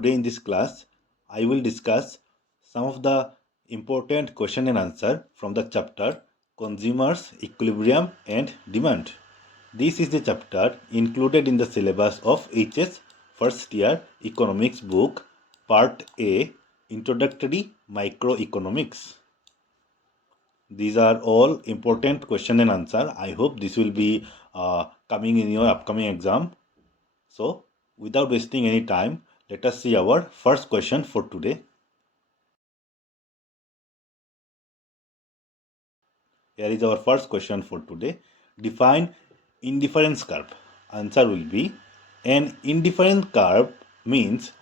today in this class, I will discuss some of the important question and answer from the chapter Consumers, Equilibrium and Demand. This is the chapter included in the syllabus of HS First Year Economics book, Part A, Introductory Microeconomics. These are all important question and answer. I hope this will be coming in your upcoming exam. So, without wasting any time, let us see our first question for today. Here is our first question for today. Define indifference curve. Answer will be an indifference curve means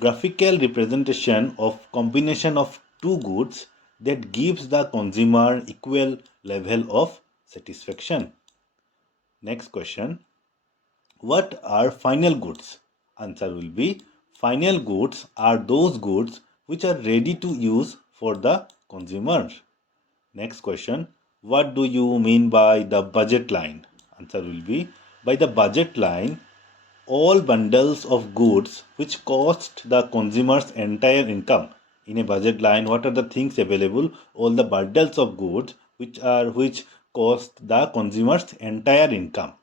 graphical representation of combination of two goods that gives the consumer equal level of satisfaction. Next question. What are final goods? Answer will be final goods are those goods which are ready to use for the consumer. Next question. What do you mean by the budget line? Answer will be by the budget line, all bundles of goods which cost the consumer's entire income. In a budget line, what are the things available? All the bundles of goods which cost the consumer's entire income.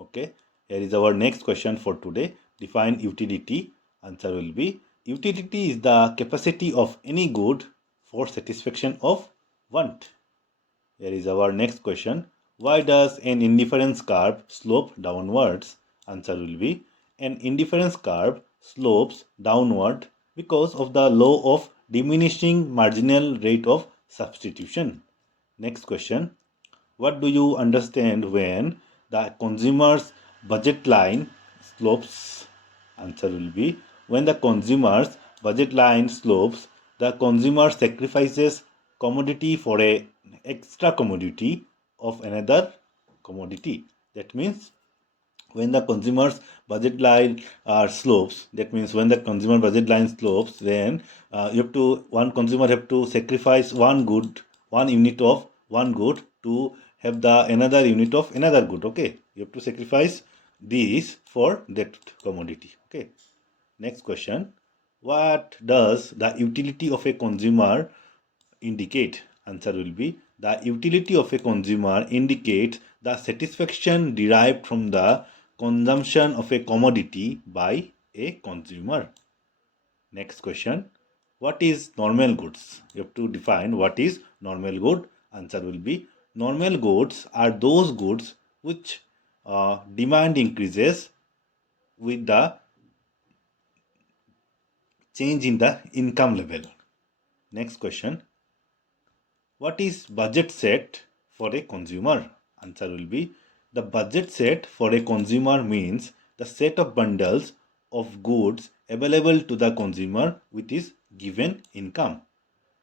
Okay. Here is our next question for today. Define utility. Answer will be utility is the capacity of any good for satisfaction of want. Here is our next question. Why does an indifference curve slope downwards? Answer will be an indifference curve slopes downward because of the law of diminishing marginal rate of substitution. Next question. What do you understand when the consumer's budget line slopes? Answer will be when the consumer's budget line slopes, the consumer sacrifices commodity for a extra commodity of another commodity. That means when the consumer's budget line slopes, that means when the consumer budget line slopes, then one consumer have to sacrifice one unit of one good to have the another unit of another good. Okay, you have to sacrifice these for that commodity. Okay. Next question. What does the utility of a consumer indicate? Answer will be the utility of a consumer indicates the satisfaction derived from the consumption of a commodity by a consumer. Next question. What is normal goods? You have to define what is normal good. Answer will be normal goods are those goods which demand increases with the change in the income level. Next question. What is budget set for a consumer? Answer will be the budget set for a consumer means the set of bundles of goods available to the consumer with his given income.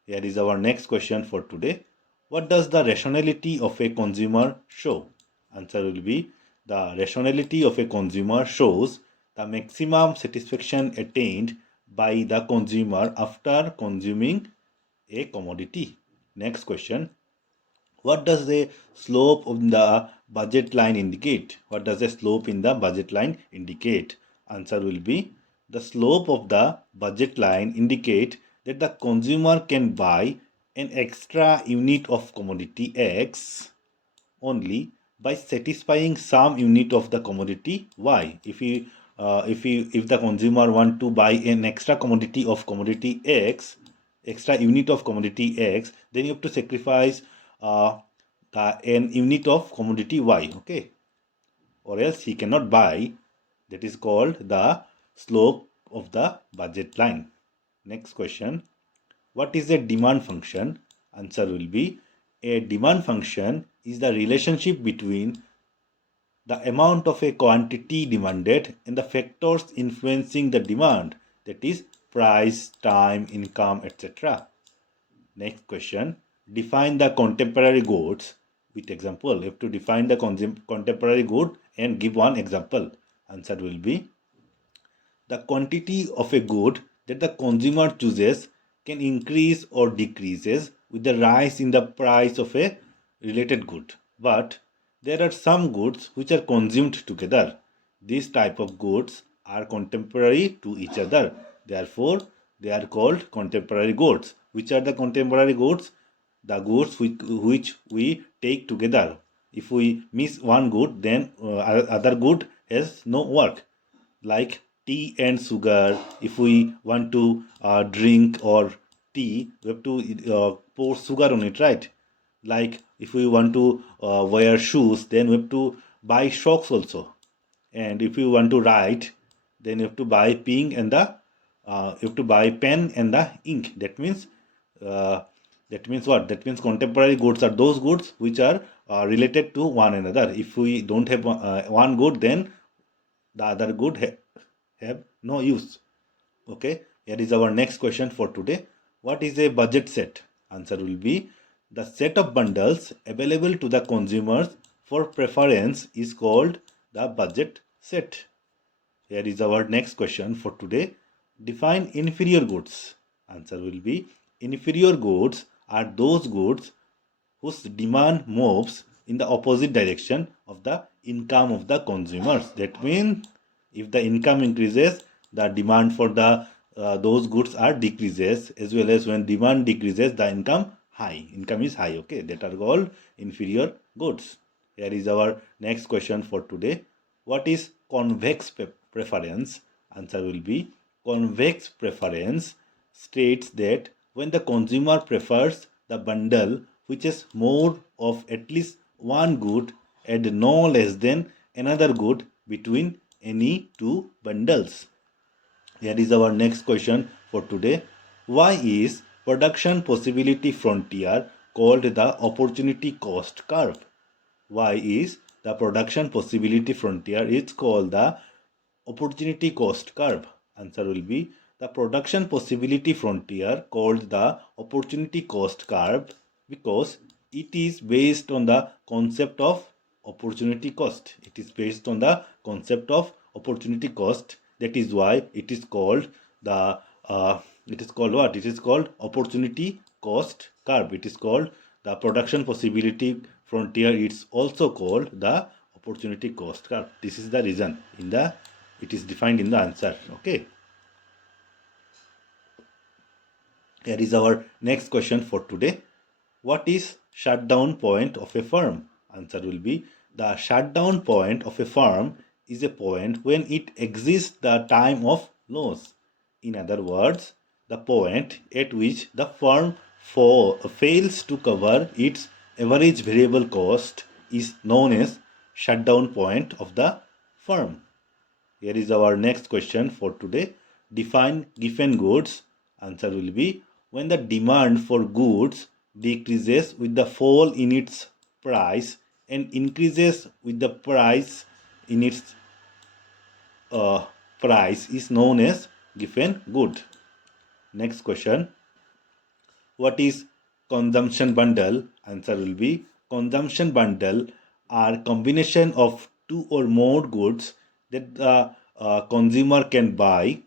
Here is our next question for today. What does the rationality of a consumer show? Answer will be the rationality of a consumer shows the maximum satisfaction attained by the consumer after consuming a commodity. Next question. What does the slope of the budget line indicate? What does the slope in the budget line indicate? Answer will be the slope of the budget line indicate that the consumer can buy an extra unit of commodity X only by satisfying some unit of the commodity Y. If the consumer want to buy an extra commodity of commodity X, extra unit of commodity X, then you have to sacrifice an unit of commodity Y. Okay, or else he cannot buy. That is called the slope of the budget line. Next question. What is a demand function? Answer will be a demand function is the relationship between the amount of a quantity demanded and the factors influencing the demand, that is price, time, income, etc. Next question. Define the contemporary goods with example. You have to define the contemporary good and give one example. Answer will be the quantity of a good that the consumer chooses can increase or decreases with the rise in the price of a related good. But there are some goods which are consumed together. These type of goods are contemporary to each other. Therefore, they are called contemporary goods. Which are the contemporary goods? The goods which we take together. If we miss one good, then other good has no work. Like tea and sugar. If we want to drink or tea, we have to pour sugar on it, right? Like if we want to wear shoes, then we have to buy socks also. And if you want to write, then you have to buy pink and the you have to buy pen and the ink. Uh, that means what? That means contemporary goods are those goods which are related to one another. If we don't have one good, then the other good have no use. Okay, here is our next question for today. What is a budget set? Answer will be the set of bundles available to the consumers for preference is called the budget set. Here is our next question for today. Define inferior goods. Answer will be inferior goods are those goods whose demand moves in the opposite direction of the income of the consumers. That means if the income increases, the demand for the those goods are decreases, as well as when demand decreases, the income is high. Okay, that are called inferior goods. Here is our next question for today. What is convex preference? Answer will be convex preference states that when the consumer prefers the bundle which is more of at least one good and no less than another good between any two bundles. Here is our next question for today. Why is production possibility frontier called the opportunity cost curve? Why is the production possibility frontier is called the opportunity cost curve? Answer will be the production possibility frontier called the opportunity cost curve because it is based on the concept of opportunity cost. It is based on the concept of opportunity cost. That is why it is called the it is called what? It is called opportunity cost curve. It is called the production possibility frontier. It's also called the opportunity cost curve. This is the reason in the it is defined in the answer. Okay. Here is our next question for today. What is shutdown point of a firm? Answer will be the shutdown point of a firm is a point when it exceeds the time of loss. In other words, the point at which the firm fails to cover its average variable cost is known as shutdown point of the firm. Here is our next question for today. Define given goods. Answer will be when the demand for goods decreases with the fall in its price and increases with the price in its price is known as given good. Next question. What is consumption bundle? Answer will be consumption bundle are combination of two or more goods that the consumer can buy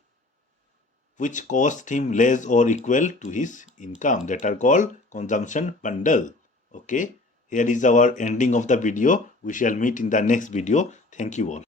which cost him less or equal to his income, that are called consumption bundle. Okay, here is our ending of the video. We shall meet in the next video. Thank you all.